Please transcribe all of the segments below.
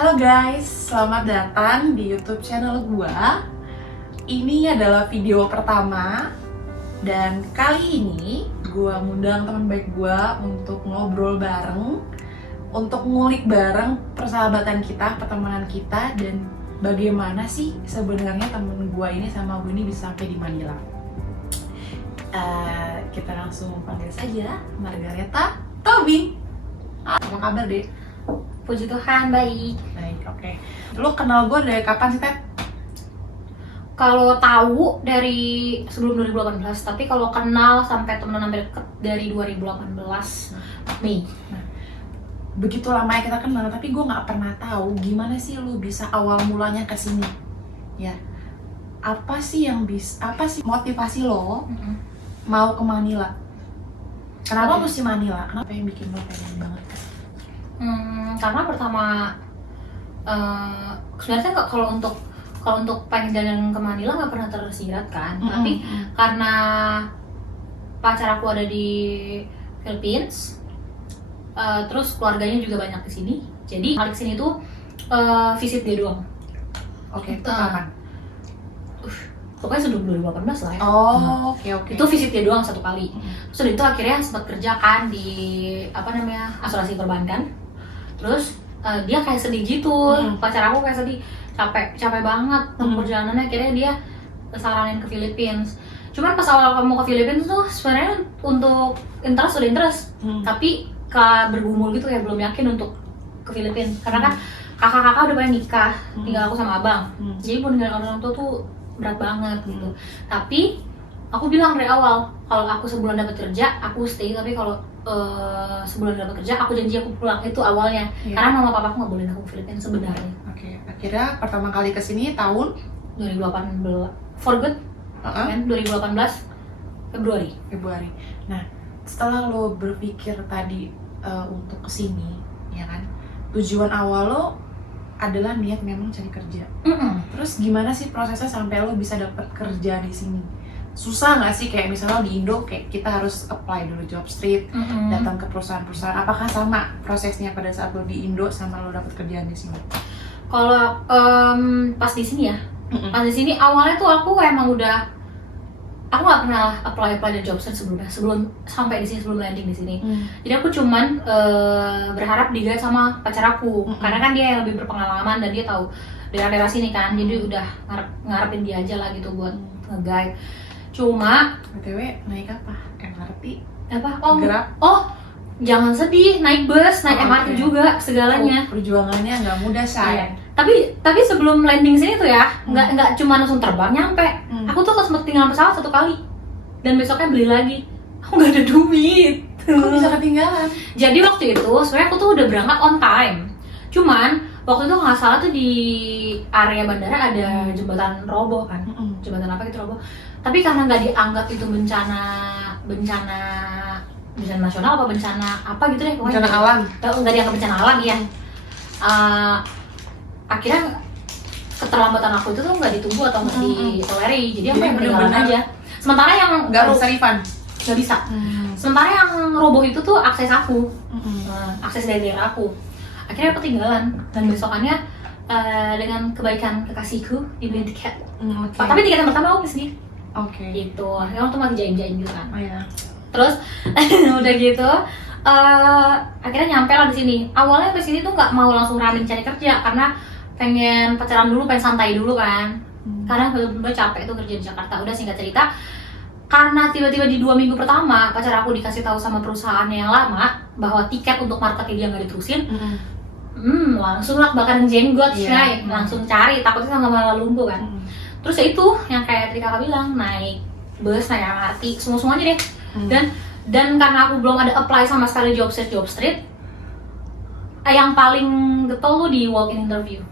Halo guys, selamat datang di YouTube channel gua. Ini adalah video pertama dan kali ini gua ngundang teman baik gua untuk ngobrol bareng, untuk ngulik bareng persahabatan kita, pertemanan kita, dan bagaimana sih sebenarnya temen gua ini sama gue ini bisa sampai di Manila. Kita langsung panggil saja Margareta Tobing. Apa kabar deh? Puji Tuhan, baik. Baik, oke. Lu kenal gue dari kapan sih, Ted? Kalau tahu dari sebelum 2018, tapi kalau kenal sampai temenan sampai deket dari 2018 Mei. Nah, begitu lama ya kita kenal, tapi gue nggak pernah tahu gimana sih lu bisa awal mulanya ke sini. Ya, apa sih motivasi lo mau ke Manila? Kenapa mesti Manila? Kenapa yang bikin lo pengen banget ke sini? Karena pertama sebenarnya nggak kalau untuk pengen jalan ke Manila nggak pernah tersirat kan, tapi karena pacar aku ada di Philippines, terus keluarganya juga banyak di sini, jadi balik sini tuh visit dia doang. Oke, itu kapan? Pokoknya sebelum 2018 lah ya. Oh, oke. Itu visit dia doang satu kali. Terus itu akhirnya sempat kerja kan di asuransi perbankan. Terus dia kayak sedih gitu, pacar aku kayak sedih, capek banget perjalanannya. Akhirnya dia saranin ke Philippines. Cuman pas awal kamu ke Philippines tuh sebenarnya untuk interest udah interest, tapi bergumul gitu ya, belum yakin untuk ke Philippines karena kan kakak-kakak udah pada nikah, tinggal aku sama abang. Jadi mau ninggalin orang tua tuh berat banget gitu. Tapi aku bilang dari awal, kalau aku sebulan dapat kerja aku stay, tapi kalau sebulan dapat kerja aku janji aku pulang. Itu awalnya. Karena mama papa aku nggak bolehin aku ke Filipina sebenarnya. Oke. Akhirnya pertama kali kesini tahun 2018 for good kan, 2018 Februari. Nah, setelah lo berpikir tadi untuk kesini, ya kan, tujuan awal lo adalah niat memang cari kerja. Terus gimana sih prosesnya sampai lo bisa dapat kerja di sini? Susah nggak sih, kayak misalnya di Indo kayak kita harus apply dulu job street, datang ke perusahaan-perusahaan. Apakah sama prosesnya pada saat lo di Indo sama lo dapat kerjaan di sini? Kalau pas di sini ya, pas di sini awalnya tuh aku emang aku nggak pernah apply di job street sebelum sampai di sini, sebelum landing di sini. Jadi aku cuman berharap digait sama pacar aku, karena kan dia yang lebih berpengalaman dan dia tahu daerah-daerah sini kan, jadi udah ngarepin dia aja lah gitu buat nge-guide. Cuma BTW naik apa? MRT? Apa? Grab? Jangan sedih, naik bus, naik MRT juga, segalanya. Perjuangannya nggak mudah, say. Tapi sebelum landing sini tuh ya, nggak cuma langsung terbang nyampe. Aku tuh sempat tinggal pesawat satu kali, dan besoknya beli lagi. Aku nggak ada duit. Kok bisa ketinggalan? Jadi waktu itu sebenarnya aku tuh udah berangkat on time. Cuman waktu itu nggak salah tuh di area bandara ada jembatan roboh kan, jembatan apa gitu roboh. Tapi karena nggak dianggap itu bencana nasional apa bencana apa gitu deh, pokoknya bencana alam. Nggak dianggap bencana alam ya. Akhirnya keterlambatan aku itu tuh nggak ditunggu atau nggak ditoleri, jadi aku yang ketinggalan aja. Sementara yang nggak bisa refund, nggak bisa. Sementara yang roboh itu tuh akses aku, akses dari daerah aku. Akhirnya aku ketinggalan, dan besokannya dengan kebaikan kekasihku dibeli tiket. Tapi tiket yang pertama aku beli sendiri. Gitu. Akhirnya waktu masih jaim-jaim gitu kan. Terus udah gitu, akhirnya nyampe lah di sini. Awalnya ke sini tuh nggak mau langsung running cari kerja karena pengen pacaran dulu, pengen santai dulu kan. Karena bener-bener capek tuh kerja di Jakarta. Udah, singkat cerita, karena tiba-tiba di 2 minggu pertama pacar aku dikasih tahu sama perusahaan yang lama bahwa tiket untuk marketing dia nggak diterusin. Langsung lah bakar jenggot, langsung cari, takutnya sama lumpuh kan. Terus ya itu yang kayak tadi kakak bilang, naik bus, naik MRT, semuanya deh. Dan karena aku belum ada apply sama sekali job street, yang paling getol tuh di walk-in interview.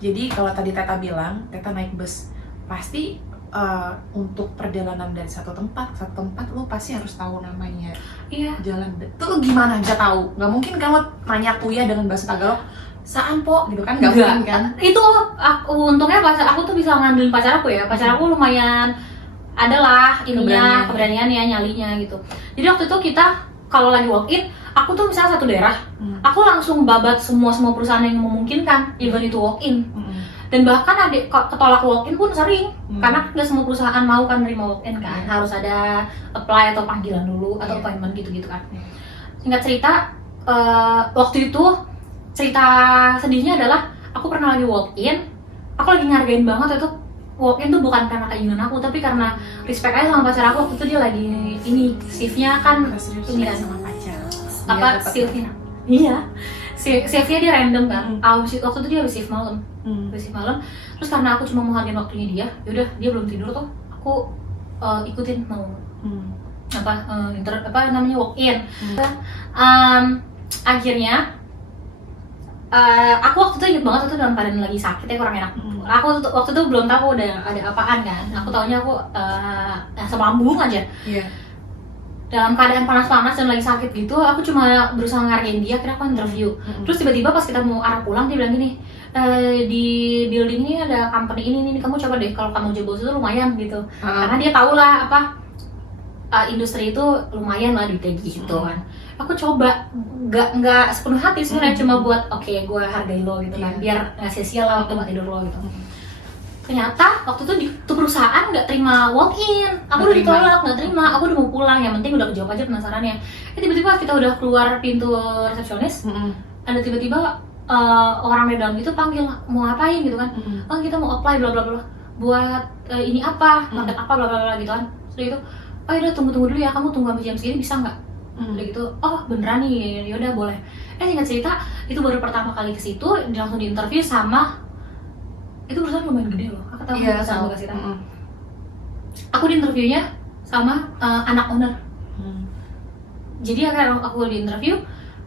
Jadi kalau tadi Teta bilang, Teta naik bus, pasti untuk perjalanan dari satu tempat lu pasti harus tahu namanya. Jalan itu lu gimana aja tahu? Nggak mungkin kamu nanya Puya dengan bahasa Tagalog, saan po gitu kan, nggak mungkin kan? Itu untungnya pacar aku tuh bisa ngandelin pacar aku ya. Pacar aku lumayan adalah keberaniannya, nyalinya gitu. Jadi waktu itu kita kalau lagi walk in, aku tuh misalnya satu daerah, aku langsung babat semua perusahaan yang memungkinkan, even itu walk in. Dan bahkan ada ketolak walk in pun sering, karena nggak semua perusahaan mau kan nerima walk in kan, harus ada apply atau panggilan dulu atau appointment gitu-gitu kan. Singkat cerita, waktu itu cerita sedihnya adalah aku pernah lagi walk in, aku lagi ngargain banget itu walk in tuh bukan karena keinginan aku, tapi karena respect aja sama pacar aku. Waktu itu dia lagi ini shiftnya kan ini kan sama pacar apa shiftnya, iya shiftnya dia random kan. Waktu itu dia habis shift malam, terus karena aku cuma mau hargain waktunya dia, yaudah dia belum tidur tuh, aku ikutin mau apa namanya walk in. Akhirnya aku waktu itu inget banget itu dalam keadaan lagi sakit ya, kurang enak. Aku waktu itu belum tahu udah ada apaan kan. Aku taunya aku asam lambung aja. Dalam keadaan panas-panas dan lagi sakit gitu, aku cuma berusaha ngargain dia. Kira aku interview. Terus tiba-tiba pas kita mau arah pulang dia bilang gini, di building ini ada company ini kamu coba deh, kalau kamu jebol itu lumayan gitu. Karena dia tahu lah apa industri itu lumayan lah duitnya gitu kan. Aku coba nggak sepenuh hati sebenarnya, cuma buat oke, gue hargai lo gitu kan, biar nggak sia-sia lah waktu nggak tidur lo gitu. Ternyata waktu itu di perusahaan nggak terima walk in, aku udah ditolak, nggak terima, aku udah mau pulang, yang penting udah kejawab aja penasarannya. Tiba-tiba kita udah keluar pintu resepsionis, ada tiba-tiba orang di dalam itu panggil, mau ngapain gitu kan. Oh kita mau apply bla bla bla buat ini apa, market apa bla bla bla gitu kan. Sudah itu, oh udah tunggu dulu ya, kamu tunggu sampai jam segini bisa nggak? Udah gitu, oh beneran nih, yaudah boleh. Singkat cerita, itu baru pertama kali ke situ, langsung diinterview sama itu perusahaan lumayan gede loh. Aku tahu perusahaan kasih tahu. Aku diinterviewnya sama anak owner. Jadi akhirnya aku diinterview,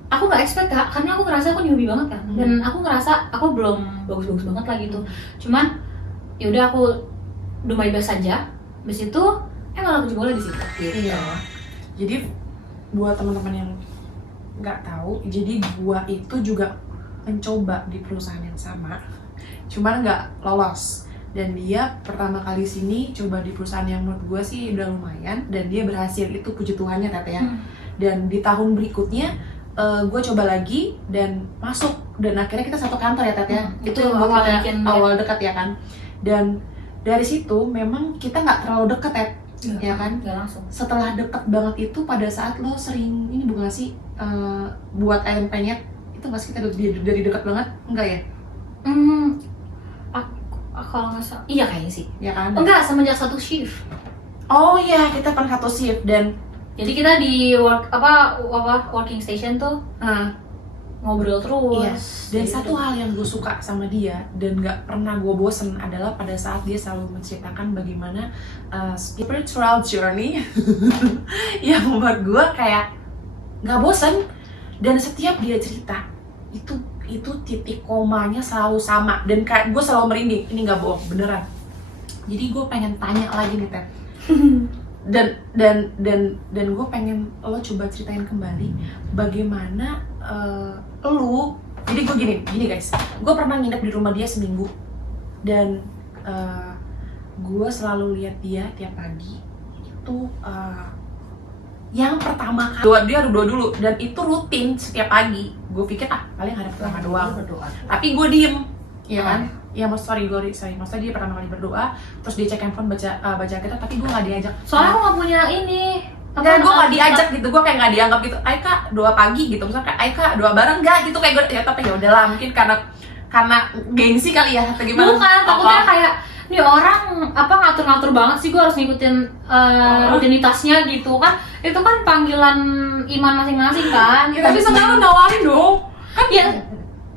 aku nggak expect kak, karena aku ngerasa aku newbie banget kan, dan aku ngerasa aku belum bagus-bagus banget lah gitu. Cuman yaudah aku do my best aja. Habis itu malah aku jebolnya di situ. Gitu. Jadi buat teman-teman yang nggak tahu, jadi gua itu juga mencoba di perusahaan yang sama, cuman nggak lolos. Dan dia pertama kali sini coba di perusahaan yang menurut gua sih udah lumayan, dan dia berhasil, itu puji Tuhannya Tete ya. Dan di tahun berikutnya gue coba lagi dan masuk, dan akhirnya kita satu kantor ya Tete ya. Itu yang awal dekat ya kan. Dan dari situ memang kita nggak terlalu dekat ya kan? Gak langsung. Setelah deket banget itu pada saat lo sering ini bukan sih buat ayam penyet itu pas kita dari dekat banget, enggak ya? Kalau nggak salah, iya kayaknya sih. Ya kan? Enggak, semenjak satu shift. Oh iya, kita pernah satu shift, dan jadi kita di working station tuh ngobrol terus. Iya. Dan satu hal yang gue suka sama dia dan nggak pernah gue bosen adalah pada saat dia selalu menceritakan bagaimana spiritual journey yang membuat gue kayak nggak bosen. Dan setiap dia cerita itu titik komanya selalu sama, dan kayak gue selalu merinding. Ini nggak bohong, beneran. Jadi gue pengen tanya lagi nih Ted. dan gue pengen lo coba ceritain kembali bagaimana lu. Jadi gue gini guys, gue pernah nginep di rumah dia seminggu, dan gue selalu lihat dia tiap pagi itu yang pertama kali dia berdoa dulu, dan itu rutin setiap pagi. Gue pikir paling ada pertama doang, tapi gue diem, ya kan? Ya maksudnya dia pertama kali berdoa, terus dia cek handphone baca kitab, tapi gue nggak diajak. Soalnya aku nggak punya ini. Gue nggak diajak gitu, gue kayak nggak dianggap gitu. Ayo kak doa pagi gitu, misalnya kayak ayo kak doa bareng nggak gitu, kayak gue ya tapi ya udahlah, mungkin karena gengsi kali ya atau gimana? Bukan, takutnya kayak nih orang ngatur-ngatur banget sih, gue harus ngikutin rutinitasnya gitu kan. Itu kan panggilan iman masing-masing kan. Ya, tapi sekarang nawarin dong kan ya,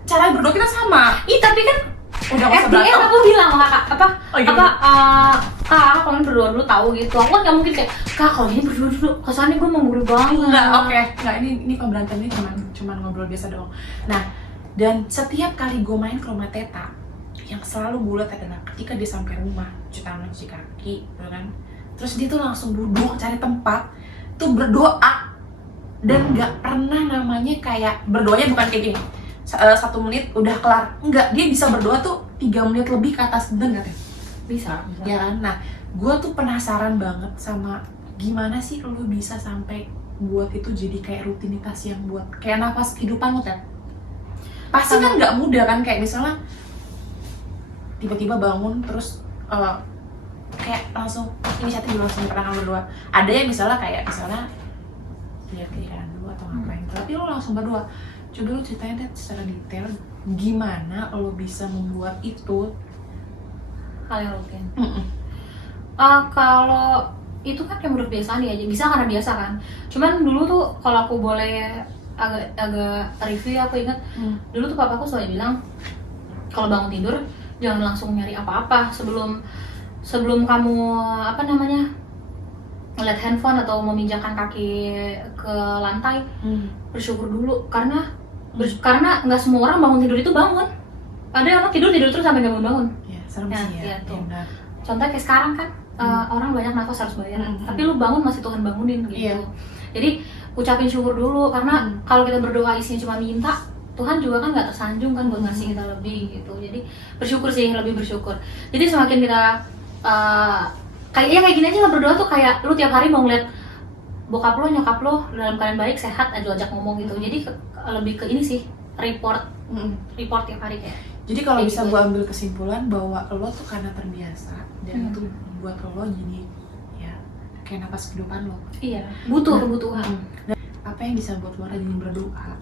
cara berdoa kita sama. Tapi kan udah masa FDM aku bilang sama kakak kak kalau ini berdoa dulu tahu gitu. Aku kan nggak mungkin kayak kak kalau ini berdoa dulu, kesannya gue mau berdoa banget. Nggak, ini pemberantaman ini cuman ngobrol biasa doang. Nah, dan setiap kali gue main ke rumah Teta, yang selalu bulat adalah ketika dia sampai rumah cuci tangan, cuci kaki, kan, terus dia tuh langsung duduk cari tempat tuh berdoa, dan nggak pernah namanya kayak berdoanya bukan kayak gini 1 menit udah kelar, enggak, dia bisa berdoa tuh 3 menit lebih ke atas, bener nggak teh? Bisa Ya kan. Nah, gue tuh penasaran banget sama gimana sih lu bisa sampai buat itu jadi kayak rutinitas yang buat kayak nafas kehidupan lo, Ted? Pasti kan nggak mudah kan, kayak misalnya tiba-tiba bangun terus kayak langsung inisiatif langsung berangkat berdoa. Ada yang misalnya lihat kiri kanan dulu atau ngapain, tapi lo langsung berdoa. Coba lo ceritain deh secara detail gimana lo bisa membuat itu hal yang rutin. Kalau itu kan kayak menurut biasa aja, bisa karena biasa kan. Cuman dulu tuh kalau aku boleh agak review, aku ingat dulu tuh papaku selalu bilang kalau bangun tidur jangan langsung nyari apa-apa sebelum kamu ngeliat handphone atau meminjakan kaki ke lantai. Bersyukur dulu karena nggak semua orang bangun tidur itu bangun. Ada orang tidur terus sampai nggak bangun. Ya, serem sih ya. Tuh. Contohnya kayak sekarang kan orang banyak nafas harus bayar, tapi lu bangun masih Tuhan bangunin gitu. Iya. Jadi ucapin syukur dulu karena kalau kita berdoa isinya cuma minta, Tuhan juga kan nggak tersanjung kan buat ngasih kita lebih gitu. Jadi bersyukur sih, lebih bersyukur. Jadi semakin kita kayak gini aja lah, berdoa tuh kayak lu tiap hari mau ngeliat bokap lo, nyokap lo dalam keadaan baik, sehat, ajak ngomong gitu. Jadi lebih ke ini sih, report tiap hari kayak. Jadi kalau kayak bisa gitu. gue ambil kesimpulan bahwa lo tuh karena terbiasa dan itu buat lo jadi ya kayak napas kehidupan lo. Iya, butuh kebutuhan. Dan apa yang bisa buat lo rajin berdoa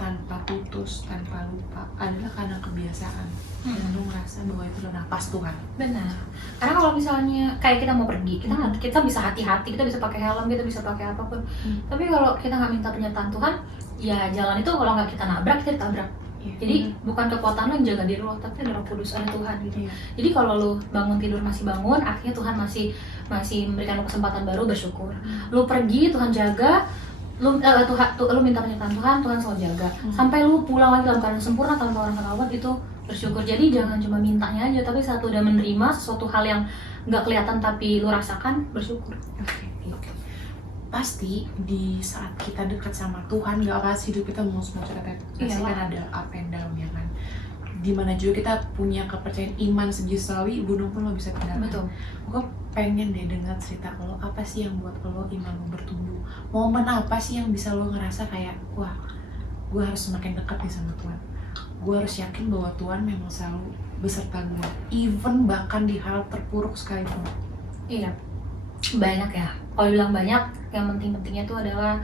tanpa putus, tanpa lupa adalah karena kebiasaan. Dan lo ngerasa bahwa itu adalah napas Tuhan. Benar. Karena kalau misalnya kayak kita mau pergi, kita bisa hati-hati, kita bisa pakai helm, kita bisa pakai apapun. Tapi kalau kita nggak minta penyertaan Tuhan, ya jalan itu kalau nggak kita nabrak, kita ditabrak. Jadi bukan kekuatan lo yang jaga diri lo, tapi ada Roh Kudus, ada Tuhan gitu. Jadi kalau lo bangun tidur masih bangun, artinya Tuhan masih memberikan lo kesempatan baru, bersyukur. Lo pergi, Tuhan jaga. Lu minta penyertaan Tuhan selalu jaga. Sampai lu pulang lagi dalam keadaan sempurna tanpa orang merawat, itu bersyukur. Jadi jangan cuma mintanya aja, tapi saat udah menerima sesuatu hal yang nggak kelihatan tapi lu rasakan, bersyukur. Oke. Pasti di saat kita dekat sama Tuhan, nggak pasti hidup kita mulus-mulus cerita. Pasti kan ada up and down ya kan. Dimana juga kita punya kepercayaan iman sejusawi, gunung pun lo bisa kendalikan. Betul. Gue pengen deh dengar cerita lo, apa sih yang buat lo iman lo bertumbuh? Momen apa sih yang bisa lo ngerasa kayak, wah, gue harus semakin dekat nih sama Tuhan. Gue harus yakin bahwa Tuhan memang selalu beserta gue, even bahkan di hal terpuruk sekalipun. Iya, banyak ya. Kalau bilang banyak, yang penting-pentingnya itu adalah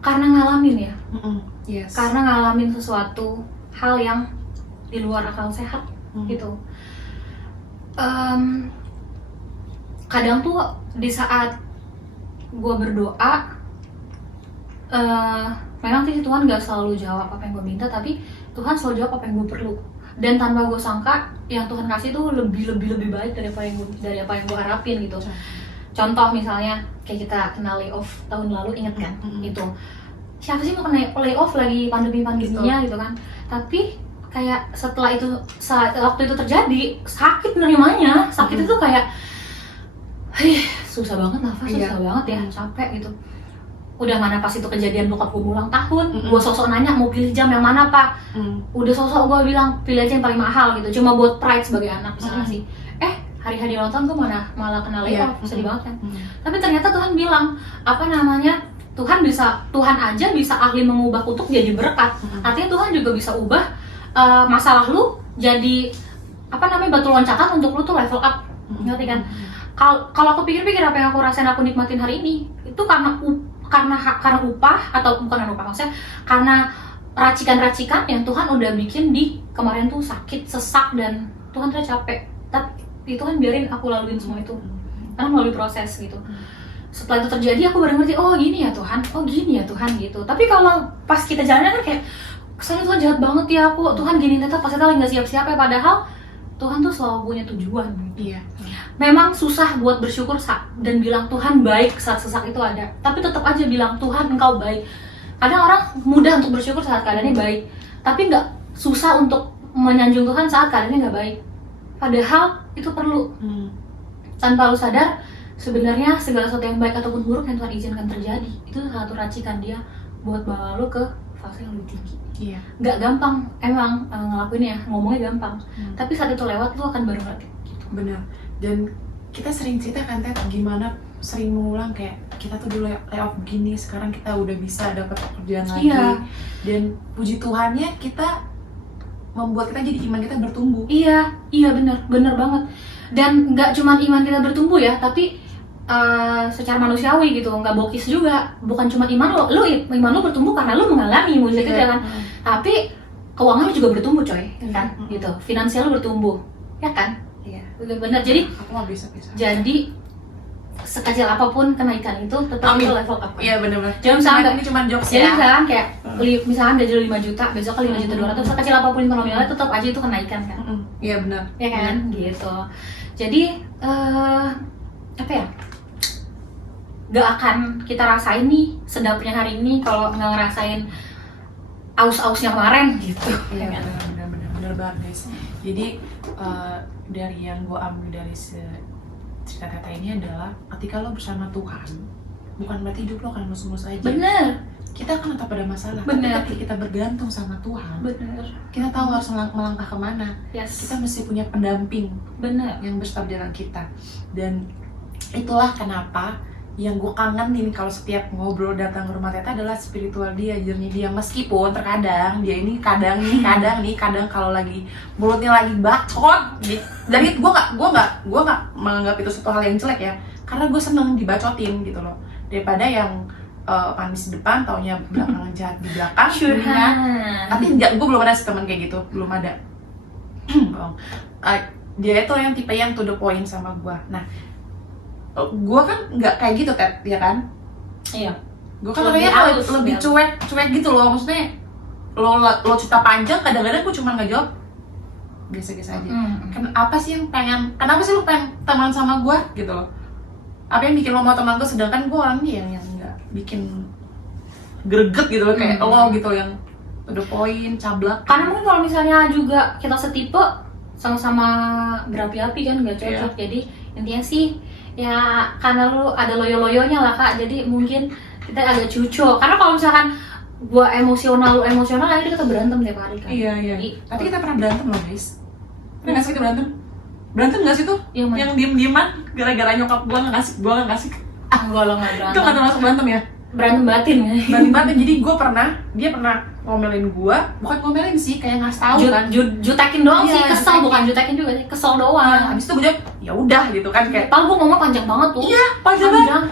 karena ngalamin ya. Yes. Karena ngalamin sesuatu hal yang di luar akal sehat gitu. Kadang tuh di saat gue berdoa, memang sih Tuhan gak selalu jawab apa yang gue minta, tapi Tuhan selalu jawab apa yang gue perlu. Dan tanpa gue sangka, yang Tuhan kasih tuh lebih baik dari apa yang gue harapin gitu. Contoh misalnya kayak kita kena layoff tahun lalu, inget kan? Gitu. Siapa sih mau kena layoff lagi pandemi-pandeminya gitu kan? Tapi kayak setelah itu, waktu itu terjadi, sakit nerimanya. Sakit itu kayak susah banget nafas, susah banget ya, capek gitu. Udah mana pas itu kejadian bokap gue ulang tahun, gue sosok nanya mau pilih jam yang mana pak. Udah sosok gue bilang pilih aja yang paling mahal gitu, cuma buat pride sebagai anak bisa ngasih. Hari-hari ulang tahun gue malah kena layoff, sedih banget kan. Tapi ternyata Tuhan bilang, Tuhan aja bisa ahli mengubah kutuk jadi berkat. Artinya Tuhan juga bisa ubah masalah lu jadi batu loncatan untuk lu tuh level up. Ngerti kan? Kalau aku pikir-pikir apa yang aku rasain, aku nikmatin hari ini, itu karena upah, atau bukan karena upah, maksudnya karena racikan-racikan yang Tuhan udah bikin di kemarin tuh sakit, sesak, dan Tuhan tuh capek. Tapi Tuhan biarin aku laluin semua itu, karena melalui proses gitu. Setelah itu terjadi, aku baru ngerti, oh gini ya Tuhan gitu. Tapi kalau pas kita jalannya kan kayak, kesannya Tuhan jahat banget ya, Tuhan gini ternyata pas kita lagi gak siap-siap ya, padahal Tuhan tuh selalu punya tujuan. Iya. Memang susah buat bersyukur dan bilang Tuhan baik saat sesak itu ada, tapi tetap aja bilang Tuhan Engkau baik. Kadang orang mudah untuk bersyukur saat keadaannya baik, tapi nggak susah untuk menyanjung Tuhan saat keadaannya nggak baik. Padahal itu perlu. Tanpa lu sadar, sebenarnya segala sesuatu yang baik ataupun buruk yang Tuhan izinkan terjadi, itu satu racikan Dia buat bawa lu ke fase yang lebih tinggi. Iya. Nggak gampang emang ngelakuinnya, ngomongnya gampang. Tapi saat itu lewat, lu akan baru ngerti. Benar. Dan kita sering cerita kan Ted, gimana sering mengulang kayak kita tuh dulu layoff begini, sekarang kita udah bisa dapat pekerjaan lagi. Iya. Dan puji Tuhannya kita membuat kita jadi iman kita bertumbuh. Iya bener banget. Dan nggak cuma iman kita bertumbuh ya, tapi secara manusiawi gitu, nggak bokis juga. Bukan cuma iman lo iman lo bertumbuh karena lo mengalami mujizat itu kan. Tapi keuangan lo juga bertumbuh coy, kan? Gitu. Finansial lo bertumbuh, ya kan? Iya. Bener. Jadi Aku nggak bisa. jadi sekecil apapun kenaikan itu tetap Amin. itu level up. Iya benar-benar. Jangan misalkan ini cuma jokes jadi ya. misalkan kayak misalkan gaji lo 5 juta, besok ke 5 juta 200, sekecil apapun itu nominalnya tetap aja itu kenaikan kan. Iya benar. Ya kan, gitu. Jadi apa ya? Gak akan kita rasain nih sedapnya hari ini kalau nggak ngerasain aus-ausnya kemarin gitu. Iya kan? benar banget guys. Jadi dari yang gue ambil dari cerita Teta ini adalah ketika lo bersama Tuhan, bukan berarti hidup lo akan mulus-mulus aja. Bener. Kita akan tetap ada masalah. Bener. Tapi ketika kita bergantung sama Tuhan, Bener. kita tahu harus melangkah kemana. Yes. Kita mesti punya pendamping Bener. yang bersama dengan kita. Dan itulah kenapa yang gue kangenin kalau setiap ngobrol datang ke rumah Teta adalah spiritual dia, journey dia. Meskipun terkadang dia ini kadang kalau lagi mulutnya lagi bacot gitu. Dan itu gue nggak menganggap itu suatu hal yang jelek ya, karena gue seneng dibacotin gitu loh, daripada yang manis di depan taunya belakangan jahat di belakang. Mendingan. Tapi gue belum ada teman kayak gitu, belum ada. Dia itu yang tipe yang to the point sama gue. Nah, gue kan nggak kayak gitu Ted, ya kan? Iya. Gue kan orangnya lebih cuek gitu loh, maksudnya lo cerita panjang, kadang-kadang gue cuma nggak jawab biasa-biasa aja. Kenapa sih lo pengen teman sama gue gitu loh? Apa yang bikin lo mau teman gue, sedangkan gue orangnya yang nggak bikin greget gitu loh, kayak lo gitu yang to the point, cablak. Karena mungkin kalau misalnya juga kita setipe, sama-sama berapi-api kan nggak cocok. Jadi intinya sih ya karena lu ada loyo-loyonya lah Kak, jadi mungkin kita agak cucu. Karena kalau misalkan gua emosional, lu emosional, akhirnya kita berantem tiap hari kan. Iya. Jadi, tapi kita pernah berantem loh guys. Pernah nggak sih kita berantem? Berantem nggak sih tuh? Yang diem-dieman gara-gara nyokap gua nggak ngasih. Gua lo nggak berantem. Itu nggak termasuk berantem ya? Berantem batin ya. Berantem batin. Jadi dia pernah ngomelin gua, bukan ngomelin sih, kayak ngasih tahu kan. Jutekin doang sih, Iya, kesel, bukan jutekin juga sih, kesel doang. Habis itu gue jawab, ya udah gitu kan, kayak Padahal gua ngomong panjang banget tuh. iya panjang banget.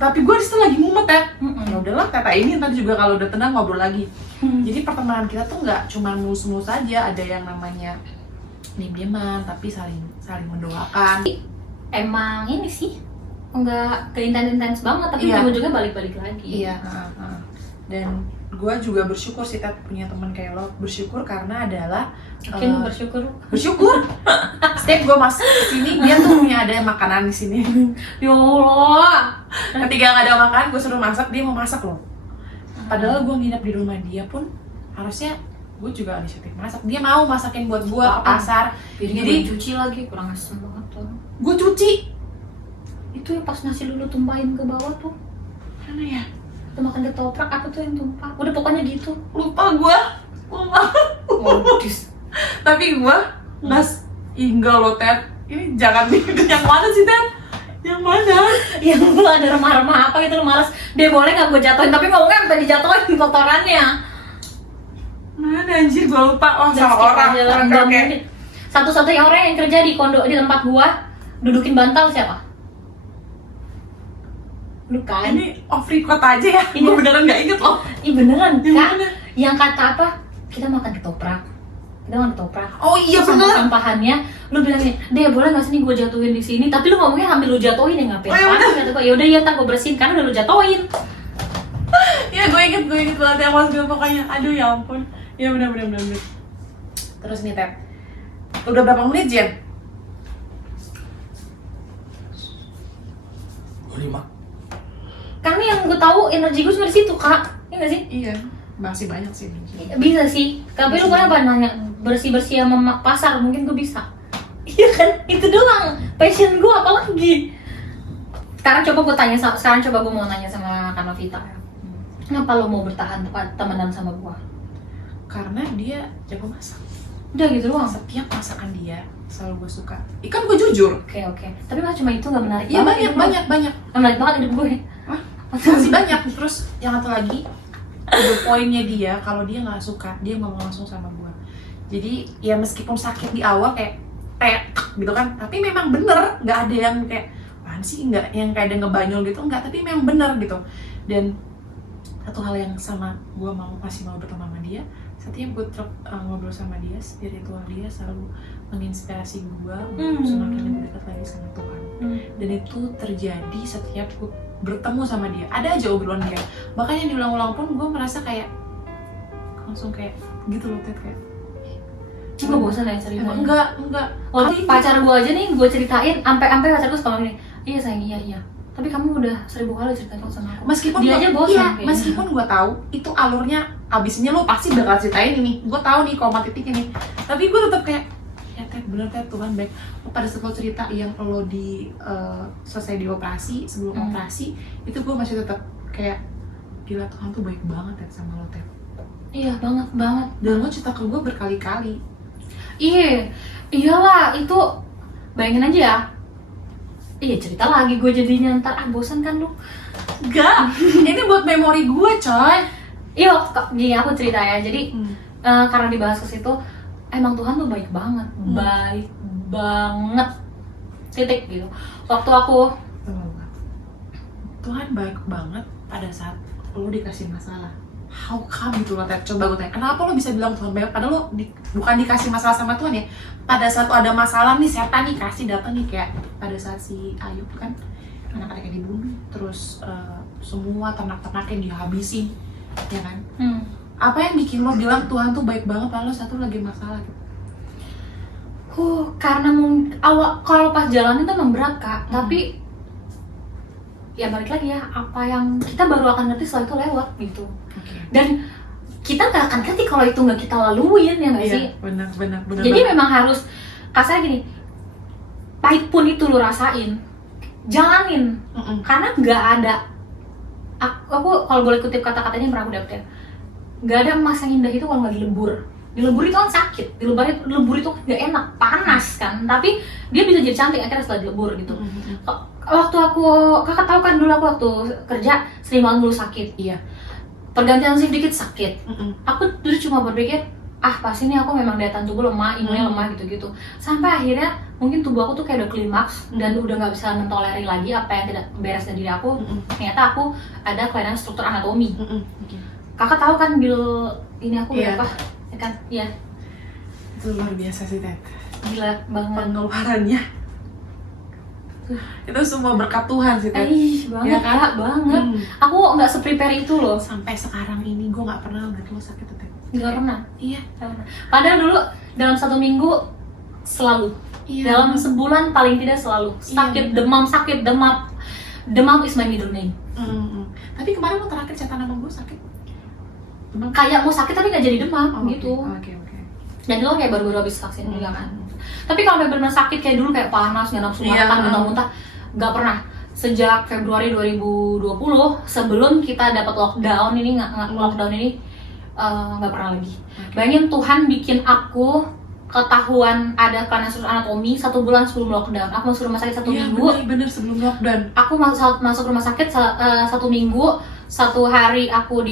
Tapi gue disitu lagi mumet ya. Ya udahlah, Teta ini tadi juga kalau udah tenang ngobrol lagi. Jadi pertemanan kita tuh nggak cuma mulus-mulus aja, ada yang namanya diem-dieman tapi saling mendoakan. Emang ini sih nggak keintens banget, tapi Iya. ujung-ujungnya balik-balik lagi. Iya. Dan gue juga bersyukur sih Tet punya teman kayak lo. Bersyukur karena adalah Mungkin bersyukur. Setiap gue masuk ke sini dia tuh punya ada makanan di sini. Ya Allah. Ketika nggak ada makanan gue suruh masak, dia mau masak loh. Padahal gue nginep di rumah dia pun harusnya gue juga inisiatif masak. Dia mau masakin buat gue ke pasar. Jadi cuci lagi, kurang asem banget tuh. Gue cuci. Itu ya pas nasi dulu tumpahin ke bawah tuh. Mana ya? Kita makan ketoprak, apa tuh yang tumpah? Udah pokoknya gitu. Lupa gue. Tapi gue nggak enggak lo Ted. Ini jangan dikit. Yang mana sih Ted? Yang mana? Yang lu ada remah-remah apa gitu, lu males. Dia boleh nggak gue jatuhin, tapi ngomongnya sampai dijatuhin kotorannya. Mana anjir, gue lupa. Oh, Dan sama skip orang. aja lah, Oke, nggak oke. mungkin. Satu-satunya orang yang kerja di tempat gua dudukin bantal siapa? Lu kan? Ini off record aja ya. Iya. Gue beneran nggak inget loh. Ih beneran Yang Kak. mana? Yang kata apa? Kita makan ketoprak. Oh iya Sama bener. sampahannya, lu bilangnya, "Deh, boleh nggak sih nih gue jatuhin di sini?" Tapi lu ngomongnya sambil lu jatuhin ya ngapain? Oh, iya bener. Kata gue, "Ya udah ya, ntar gue bersihin karena udah lu jatuhin." Ya gue inget banget yang mas gue pokoknya. Aduh ya ampun. Ya bener. Terus nih Ted, udah berapa menit Jen? 5. Karena yang gue tahu energi gue cuma di situ, Kak. Iya nggak sih? Iya, masih banyak sih. Bisa sih. Tapi lu kenapa nanya bersih-bersih sama pasar? Mungkin gue bisa. Iya kan? Itu doang. Passion gue apa lagi? Sekarang coba gue mau nanya sama Kanovita. Kenapa lo mau bertahan temenan sama gue? Karena dia jago masak. Udah gitu doang. Setiap masakan dia selalu gue suka. Ikan gue jujur. Oke. Tapi mah cuma itu nggak menarik. Iya banget hidup gue. banyak. Nggak menarik banget hidup gue. Hah? masih banyak. Terus yang satu lagi, the poinnya dia kalau dia nggak suka dia ngomong langsung sama gue. Jadi ya meskipun sakit di awal kayak gitu kan, tapi memang bener, nggak ada yang kayak apaan sih, nggak yang kayak ada ngebanyol gitu, nggak, tapi memang bener gitu. Dan satu hal yang sama gue masih mau berteman sama dia, setiap gue ngobrol sama dia, spiritual dia selalu menginspirasi gue untuk semakin lebih dekat lagi sama Tuhan. Dan itu terjadi setiap gue bertemu sama dia, ada aja obrolan dia, bahkan yang diulang-ulang pun gue merasa kayak langsung kayak gitu loh, Ted, kayak gue bosan ya cerita. Enggak. Waktu pacar gue aja nih gue ceritain, sampai pacar gue suka gini, iya sayang, iya. Tapi kamu udah 1000 kali ceritain sama aku. Meskipun dia aja bosan. Iya, meskipun gue tahu itu alurnya abisnya lo pasti bakal ceritain ini. Gue tahu nih koma titik ini. Tapi gue tetap kayak ya Ted, bener Ted, Tuhan baik. Pada saat lo cerita yang lo selesai di operasi, sebelum operasi, itu gue masih tetap kayak gila, Tuhan tuh baik banget Ted sama lo, Ted. Iya, banget. Dan lo cerita ke gue berkali-kali. Iya, iyalah itu, bayangin aja ya. Iya, cerita lagi gue jadinya ntar, bosan kan lu? Enggak, ini buat memori gue coy. Iya, gini aku cerita ya, jadi karena dibahas ke situ, emang Tuhan tuh baik banget, baik banget, titik gitu. Waktu aku Tuhan baik banget pada saat lo dikasih masalah. How come gitu loh, Ted? Coba gue tanya, kenapa lo bisa bilang Tuhan baik? Padahal lo bukan dikasih masalah sama Tuhan ya. Pada saat lo ada masalah nih, setan nih kasih datang nih, kayak pada saat si Ayub kan anak-anaknya dibunuh, terus semua ternak-ternaknya dihabisin, ya kan? Apa yang bikin lo bilang Tuhan tuh baik banget padahal lo satu lagi masalah gitu? Karena kalau pas jalan itu memang berat Kak, tapi ya balik lagi ya, apa yang kita baru akan ngerti setelah itu lewat gitu. Dan kita nggak akan ngerti kalau itu nggak kita laluin, ya nggak sih? Benar. Jadi memang harus, kasarnya gini, pahit pun itu lo rasain, jalanin. Karena nggak ada, aku kalau boleh kutip kata-katanya yang pernah aku dapetin, nggak ada emas yang indah itu kalau nggak dilebur. Dilebur itu kan sakit, dilebur itu nggak enak, panas kan, tapi dia bisa jadi cantik akhirnya setelah dilebur gitu. Waktu kakak tahu kan dulu aku waktu kerja sering banget dulu sakit. Iya. Pergantian shift dikit sakit. Aku dulu cuma berpikir, pasti ini aku memang daya tahan tubuh lemah, imunnya lemah gitu-gitu. Sampai akhirnya mungkin tubuh aku tuh kayak udah klimaks dan udah nggak bisa mentolerir lagi apa yang tidak beres dari diri aku. Ternyata aku ada kelainan struktur anatomi. Kakak tahu kan bil ini aku berapa? Ya kan? Iya. Itu luar biasa sih, Ted. Gila banget. Pengeluarannya itu semua berkat Tuhan sih, Ted. Banget, ya kan? Kak, banget. Aku nggak se-prepare itu loh. Sampai sekarang ini gue nggak pernah ngeliat lo sakit, Ted. Nggak pernah? Iya. Padahal dulu dalam 1 minggu selalu. Iya. Dalam sebulan paling tidak selalu. Sakit, demam is my middle name. Tapi kemarin lo terakhir cerita nama gue sakit. Demam. Kayak mau sakit tapi nggak jadi demam gitu. Oke. Dan lo kayak baru-baru habis vaksin juga kan. Tapi kalau benar-benar sakit kayak dulu kayak panas, nggak nafsu makan, muntah-muntah, nggak pernah. Sejak Februari 2020 sebelum kita dapat lockdown ini nggak pernah lagi. Bayangin Tuhan bikin aku ketahuan ada kelainan struktur anatomi 1 bulan sebelum lockdown. Aku masuk rumah sakit 1 minggu. Bener sebelum lockdown. Aku masuk rumah sakit 1 minggu. 1 hari aku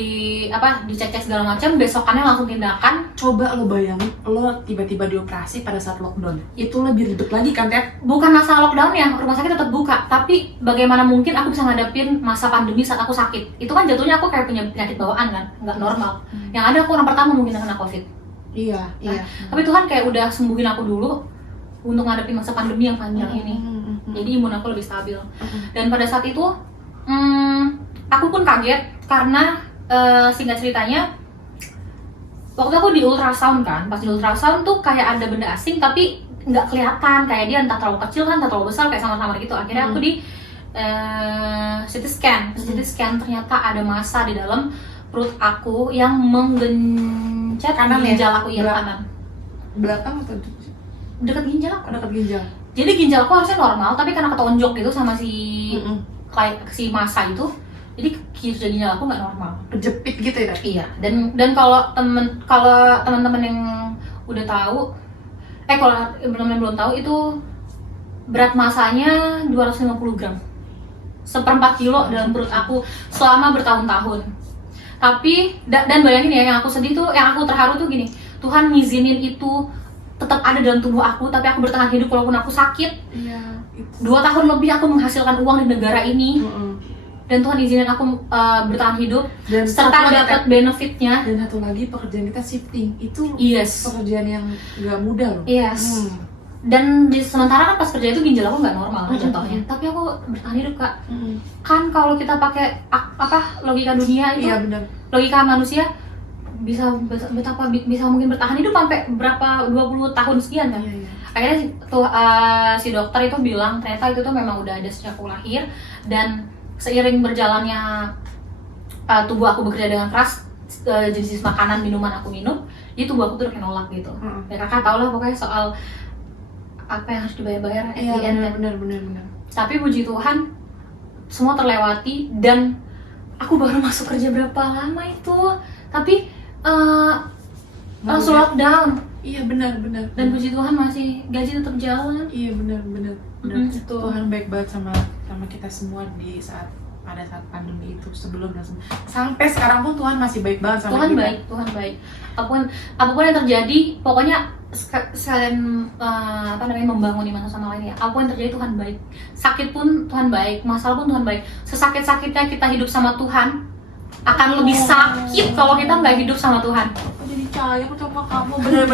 dicek-cek segala macam, besokannya langsung tindakan. Coba lo bayangin, lo tiba-tiba dioperasi pada saat lockdown. Itu lebih ribet lagi kan, Ted? Bukan masalah lockdown ya, rumah sakit tetap buka. Tapi bagaimana mungkin aku bisa ngadepin masa pandemi saat aku sakit? Itu kan jatuhnya aku kayak punya penyakit bawaan kan, nggak normal. Yang ada aku orang pertama mungkin kena COVID. Iya. Tapi Tuhan kayak udah sembuhin aku dulu untuk ngadepin masa pandemi yang panjang ini. Jadi imun aku lebih stabil. Dan pada saat itu, aku pun kaget karena singkat ceritanya waktu aku di ultrasound kan, pas di ultrasound tuh kayak ada benda asing tapi nggak kelihatan, kayak dia entah terlalu kecil kan, entah terlalu besar, kayak samar-samar gitu. Akhirnya aku di CT scan ternyata ada massa di dalam perut aku yang menggencet ginjal aku yang kanan. Belakang atau dekat ginjal aku? Dekat ginjal. Jadi ginjal aku harusnya normal, tapi karena ketonjok gitu sama si massa itu, jadi ginjal aku nggak normal, kejepit gitu ya? Iya. Dan kalau teman-teman yang udah tahu, kalau belum tahu itu berat massanya 250 gram. 1/4 kilo dalam perut aku selama bertahun-tahun. Tapi dan bayangin ya, yang aku sedih tuh, yang aku terharu tuh gini, Tuhan ngizinin itu tetap ada dalam tubuh aku, tapi aku bertahan hidup walaupun aku sakit. Iya. 2 tahun lebih aku menghasilkan uang di negara ini, dan Tuhan izinin aku bertahan hidup Dan serta dapat benefitnya. Dan satu lagi, pekerjaan kita shifting itu Yes. pekerjaan yang nggak mudah loh. Yes. Dan sementara kan pas kerja itu ginjal aku nggak normal jatuhnya, tapi aku bertahan hidup Kak. Kan kalau kita pakai logika dunia itu, Iya benar. logika manusia bisa mungkin bertahan hidup sampai berapa 20 tahun sekian kan. Iya. Akhirnya si dokter itu bilang ternyata itu tuh memang udah ada sejak aku lahir, dan seiring berjalannya tubuh aku bekerja dengan keras, jenis makanan minuman aku minum, jadi tubuh aku tuh udah kayak nolak gitu. Ya kakak tau lah pokoknya soal apa yang harus dibayar-bayar. Iya benar. Tapi puji Tuhan semua terlewati, dan aku baru masuk kerja berapa lama itu, tapi langsung lockdown. Iya benar. Dan puji Tuhan masih gaji tetap jalan. Iya benar. Itu. Tuhan baik banget sama kita semua pada saat pandemi itu, sebelum dan sampai sekarang pun Tuhan masih baik banget sama Tuhan kita. Tuhan baik. Apapun yang terjadi, pokoknya sekalian membangun iman sama lain ya. Apapun yang terjadi Tuhan baik. Sakit pun Tuhan baik, masalah pun Tuhan baik. Sesakit-sakitnya kita hidup sama Tuhan, akan lebih sakit kalau kita nggak hidup sama Tuhan. Aku jadi sayang sama kamu, bener.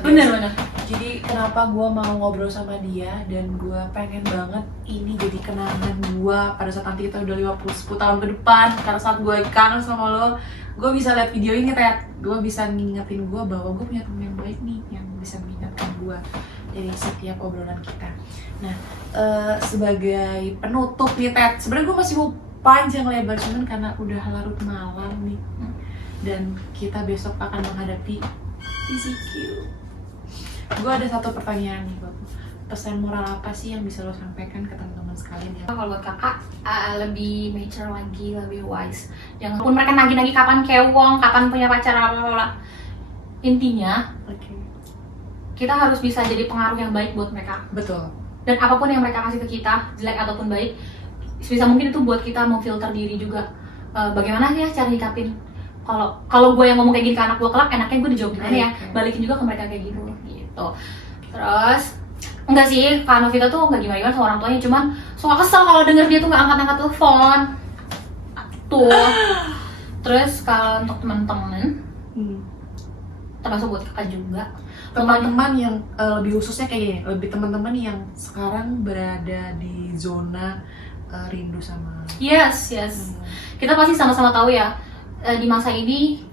Bener. Jadi kenapa gue mau ngobrol sama dia, dan gue pengen banget ini jadi kenangan gue pada saat nanti kita udah 10 tahun ke depan, karena saat gue kangen sama lo, gue bisa lihat video ini, gue bisa ngingetin gue bahwa gue punya temen yang baik nih, yang bisa mengingatkan gue dari setiap obrolan kita. Nah, sebagai penutup nih Ted, sebenarnya gue masih mau panjang lebar, cuman karena udah larut malam nih, dan kita besok akan menghadapi ECQ. Gue ada satu pertanyaan nih buat lo. Pesan moral apa sih yang bisa lo sampaikan ke teman-teman sekalian ya? Kalau buat kakak lebih mature lagi, lebih wise. Jangan pun mereka nagih-nagih kapan kewong, kapan punya pacar, intinya kita harus bisa jadi pengaruh yang baik buat mereka. Betul. Dan apapun yang mereka kasih ke kita, jelek ataupun baik, sebisa mungkin itu buat kita memfilter diri juga. Bagaimana ya cara nyikapin? Kalau gue yang ngomong kayak gini ke anak gue kelak, enaknya gue dijawab gimana ya? Balikin juga ke mereka kayak gitu. Terus enggak sih, Kak Novita tuh enggak gimana-gimana sama orang tuanya, cuman suka kesel kalau denger dia tuh nggak angkat-angkat telepon tuh. Terus kalau untuk teman-teman, termasuk buat kakak juga, teman-teman yang lebih khususnya kayak gini, lebih teman-teman yang sekarang berada di zona rindu sama. Yes. Kita pasti sama-sama tahu ya, di masa ini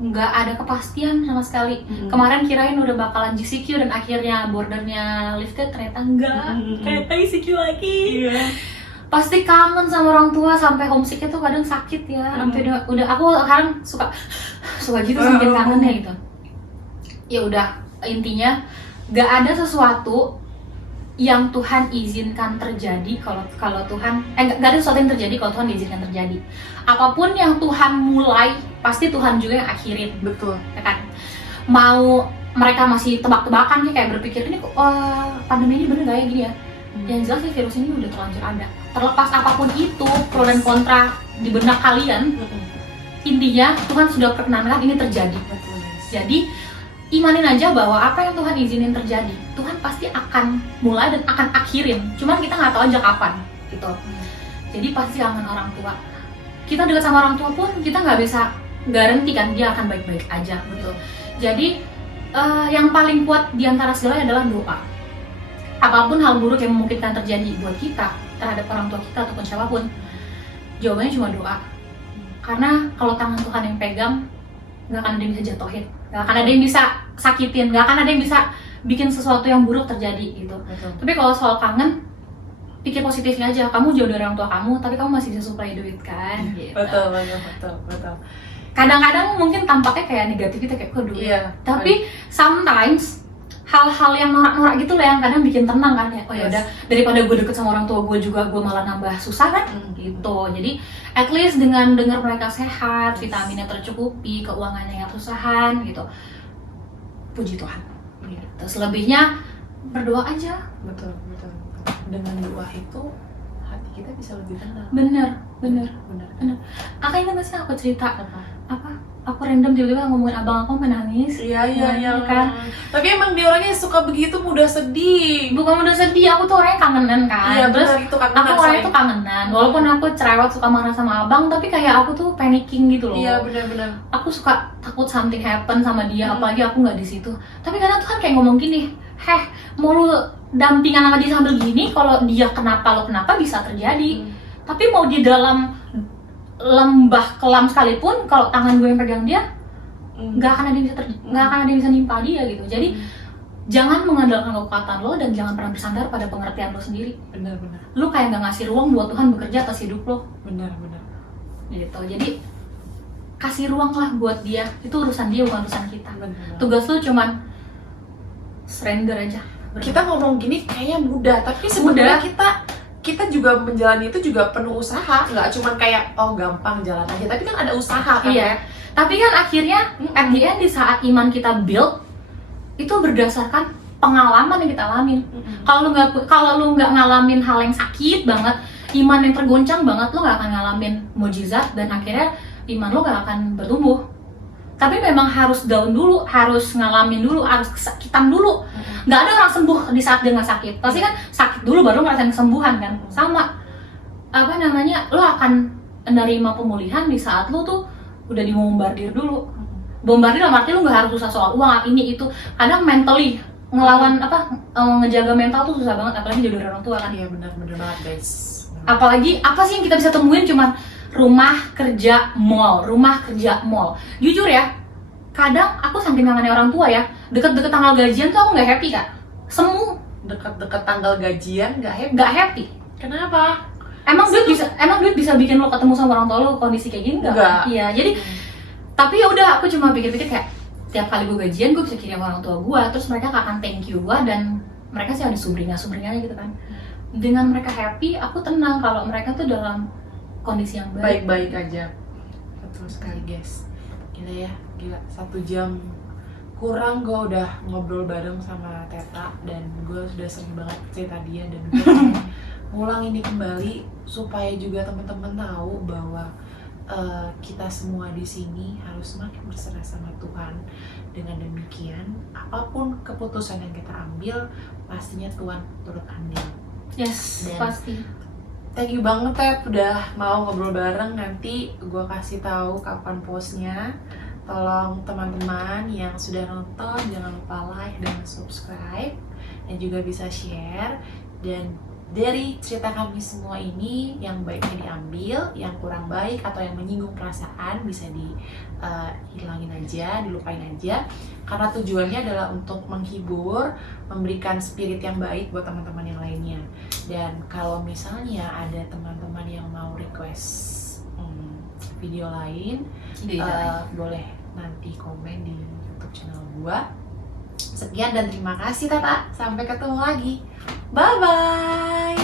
nggak ada kepastian sama sekali. Kemarin kirain udah bakalan GCQ, dan akhirnya bordernya lifted, ternyata enggak. Ternyata GCQ lagi. Pasti kangen sama orang tua, sampai homesicknya tuh kadang sakit ya. Sampai udah aku sekarang suka gitu, semakin kangennya gitu. Ya udah, intinya nggak ada sesuatu yang Tuhan izinkan terjadi kalau Tuhan nggak ada sesuatu yang terjadi kalau Tuhan izinkan terjadi. Apapun yang Tuhan mulai, pasti Tuhan juga yang akhirin. Betul. Ya kan? Mau mereka masih tebak-tebakan kayak berpikir ini pandemi ini bener gak ya gini ya? Yang jelas sih virus ini udah terlanjur ada. Terlepas apapun itu, pro dan kontra di benak kalian, intinya Tuhan sudah perkenankan ini terjadi. Betul. Jadi imanin aja bahwa apa yang Tuhan izinin terjadi, Tuhan pasti akan mulai dan akan akhirin. Cuman kita nggak tahu aja kapan gitu. Jadi pasti kangen orang tua. Kita dekat sama orang tua pun kita nggak bisa garanti kan dia akan baik-baik aja. Betul. Jadi yang paling kuat diantara segalanya adalah doa. Apapun hal buruk yang memungkinkan terjadi buat kita terhadap orang tua kita ataupun siapapun, jawabannya cuma doa. Karena kalau tangan Tuhan yang pegang, nggak akan ada yang bisa jatuhin, nggak akan ada yang bisa sakitin, nggak akan ada yang bisa bikin sesuatu yang buruk terjadi gitu. Betul. Tapi kalau soal kangen, pikir positifnya aja. Kamu jauh dari orang tua kamu, tapi kamu masih bisa supply duit kan? Gitu. Betul. Kadang-kadang mungkin tampaknya kayak negatif gitu, kayak kok duit. Iya. Tapi sometimes hal-hal yang norak-norak gitu loh yang kadang bikin tenang kan ya. Oh ya udah, daripada gue deket sama orang tua gue juga gue malah nambah susah kan? Gitu. Jadi at least dengan dengar mereka sehat, vitaminnya tercukupi, keuangannya yang kesusahan gitu, puji Tuhan. Gitu. Selebihnya berdoa aja. Betul. Dengan doa itu hati kita bisa lebih tenang. Bener. Bener. Kakak ingat gak sih aku cerita apa? Aku random tiba-tiba ngomongin abang aku menangis. Iya kan. Tapi emang dia orangnya suka begitu, mudah sedih. Bukan udah sedih, aku tuh orangnya kangenan kan. Iya Terus benar, itu kangenan. aku orangnya tuh kangenan. Walaupun aku cerewet suka marah sama abang, tapi kayak aku tuh panicking gitu loh. Iya benar. Aku suka takut something happen sama dia, apalagi aku nggak di situ. Tapi kadang tuh kan kayak ngomong gini, mau lu dampingan sama dia sambil gini, kalau dia kenapa lo kenapa bisa terjadi. Tapi mau di dalam lembah kelam sekalipun, kalau tangan gue yang pegang dia, nggak akan ada yang bisa nimpa dia gitu. Jadi jangan mengandalkan kekuatan lo dan jangan pernah bersandar pada pengertian lo sendiri. Benar. Lo kayak nggak ngasih ruang buat Tuhan bekerja atas hidup lo. Benar. Gitu. Jadi kasih ruang lah buat dia. Itu urusan dia, bukan urusan kita. Benar. Tugas lo cuman surrender aja. Kita ngomong gini kayaknya mudah, tapi sebenarnya kita juga menjalani itu juga penuh usaha, nggak cuma kayak oh gampang jalan aja, tapi kan ada usaha kan. Iya. Tapi kan akhirnya at the end di saat iman kita build itu berdasarkan pengalaman yang kita alamin. Kalau lu nggak ngalamin hal yang sakit banget, iman yang tergoncang banget, lu nggak akan ngalamin mukjizat dan akhirnya iman lu nggak akan bertumbuh. Tapi memang harus down dulu, harus ngalamin dulu, harus kesakitan dulu. Nggak ada orang sembuh di saat dia nggak sakit. Pasti kan sakit dulu baru ngerasain kesembuhan kan. Sama lo akan menerima pemulihan di saat lo tuh udah dibombardir dulu. Bombardir dalam arti lo nggak harus susah soal uang ini itu. Kadang mentally ngelawan ngejaga mental tuh susah banget, apalagi jadi orang tua kan. Iya benar banget guys. Apalagi apa sih yang kita bisa temuin cuman rumah kerja mall. Jujur ya, kadang aku saking kangennya orang tua ya, deket-deket tanggal gajian tuh aku nggak happy kak. Semu Deket-deket tanggal gajian nggak happy. Kenapa? Emang duit bisa bikin lo ketemu sama orang tua lo kondisi kayak gini nggak? Iya, jadi tapi ya udah aku cuma pikir-pikir kayak tiap kali gue gajian gue bisa kirim orang tua gue, terus mereka akan thank you gue dan mereka sih ada sumringahnya gitu kan. Dengan mereka happy, aku tenang kalau mereka tuh dalam kondisi yang baik-baik aja. Betul sekali guys. Gila 1 jam kurang gue udah ngobrol bareng sama Teta dan gue sudah sering banget cerita dia dan gue ngulang ini kembali supaya juga teman-teman tahu bahwa kita semua di sini harus semakin berserah sama Tuhan. Dengan demikian apapun keputusan yang kita ambil pastinya Tuhan turut andil. Yes, dan pasti. Thank you banget Ted udah mau ngobrol bareng. Nanti gue kasih tahu kapan postnya. Tolong teman-teman yang sudah nonton jangan lupa like dan subscribe dan juga bisa share. Dan dari cerita kami semua ini yang baiknya diambil, yang kurang baik atau yang menyinggung perasaan bisa dihilangin aja, dilupain aja. Karena tujuannya adalah untuk menghibur, memberikan spirit yang baik buat teman-teman yang lainnya. Dan kalau misalnya ada teman-teman yang mau request video lain, boleh nanti komen di YouTube channel gua. Sekian dan terima kasih Tata. Sampai ketemu lagi. Bye bye.